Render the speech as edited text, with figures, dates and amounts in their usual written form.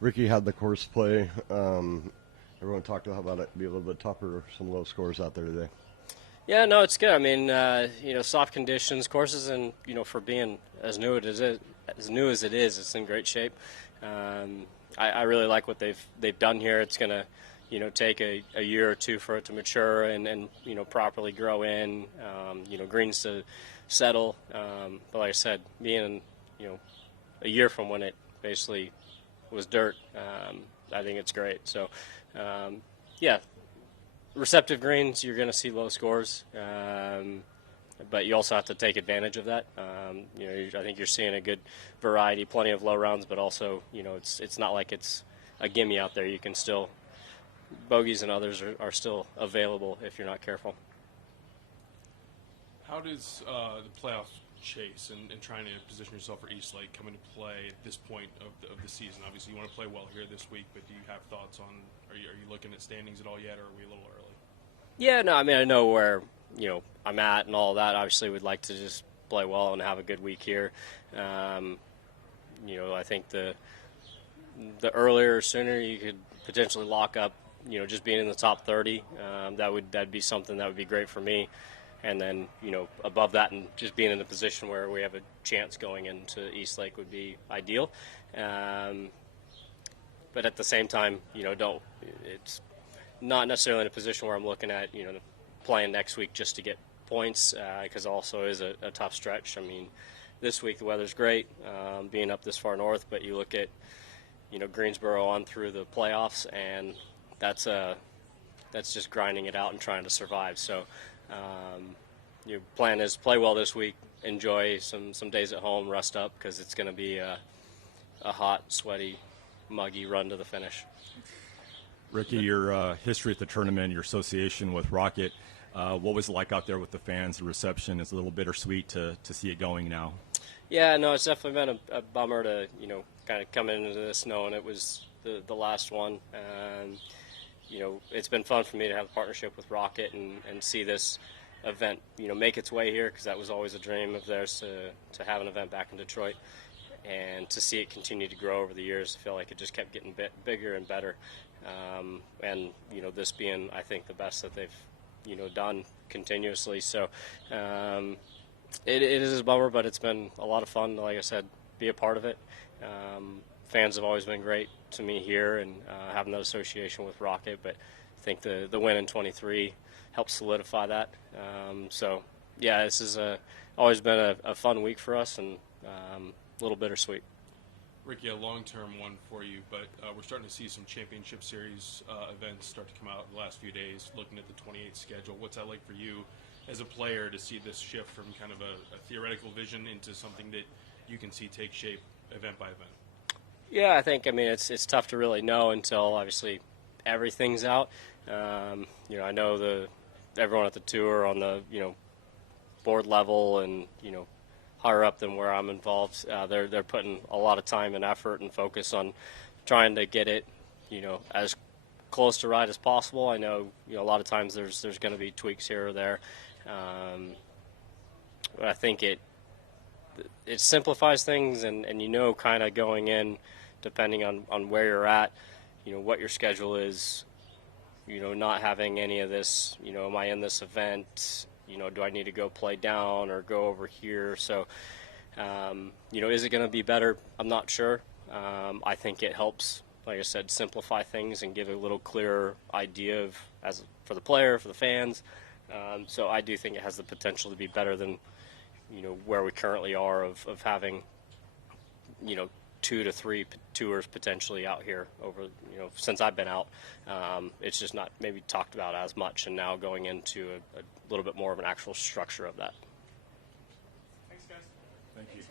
Rickie had the course play. Everyone talked about it be a little bit tougher, some low scores out there today. Yeah, no, it's good. I mean, soft conditions, courses, and for being as new as it is, it's in great shape. I really like what they've done here. It's gonna, take a year or two for it to mature and properly grow in. Greens to settle. But like I said, being a year from when it basically was dirt, I think it's great. So, yeah, receptive greens, you're going to see low scores, but you also have to take advantage of that. I think you're seeing a good variety, plenty of low rounds, but also, it's not like it's a gimme out there. You can still, bogeys and others are still available if you're not careful. How does the playoff chase and trying to position yourself for East Lake come into play at this point of the season? Obviously, you want to play well here this week, but do you have thoughts on, are you looking at standings at all yet, or are we a little early? Yeah, no, I mean, I know where, I'm at and all that. Obviously, we'd like to just play well and have a good week here. I think the earlier or sooner you could potentially lock up, just being in the top 30, that'd be something that would be great for me. And then, above that and just being in a position where we have a chance going into East Lake would be ideal. But at the same time, it's not necessarily in a position where I'm looking at, playing next week just to get points, because also is a tough stretch. I mean, this week the weather's great, being up this far north, but you look at, Greensboro on through the playoffs, and that's just grinding it out and trying to survive. So your plan is play well this week, enjoy some days at home, rest up, because it's going to be a hot, sweaty, muggy run to the finish. Rickie, your history at the tournament, your association with Rocket, what was it like out there with the fans? The reception is a little bittersweet to see it going now. Yeah, no, it's definitely been a bummer to, kind of come into this knowing it was the last one. It's been fun for me to have a partnership with Rocket and see this event, make its way here, because that was always a dream of theirs to have an event back in Detroit. And to see it continue to grow over the years, I feel like it just kept getting bigger and better. And this being, I think, the best that they've done continuously. So it is a bummer, but it's been a lot of fun. Like I said, be a part of it. Fans have always been great to me here, and having that association with Rocket. But I think the win in 23 helped solidify that. So yeah, this has always been a fun week for us, and a little bittersweet. Rickie, a long-term one for you, but we're starting to see some championship series events start to come out in the last few days, looking at the 28th schedule. What's that like for you as a player to see this shift from kind of a theoretical vision into something that you can see take shape event by event? Yeah, I mean, it's tough to really know until, obviously, everything's out. I know everyone at the tour on the, board level and, higher up than where I'm involved, they're putting a lot of time and effort and focus on trying to get it, as close to right as possible. I know, a lot of times there's going to be tweaks here or there, but I think it simplifies things, and kind of going in, depending on where you're at, what your schedule is, not having any of this, am I in this event? Do I need to go play down or go over here? So, is it going to be better? I'm not sure. I think it helps, like I said, simplify things and give a little clearer idea of for the player, for the fans. So I do think it has the potential to be better than, where we currently are of having, 2 to 3 tours potentially out here over, since I've been out. It's just not maybe talked about as much, and now going into a little bit more of an actual structure of that. Thanks, guys. Thank you.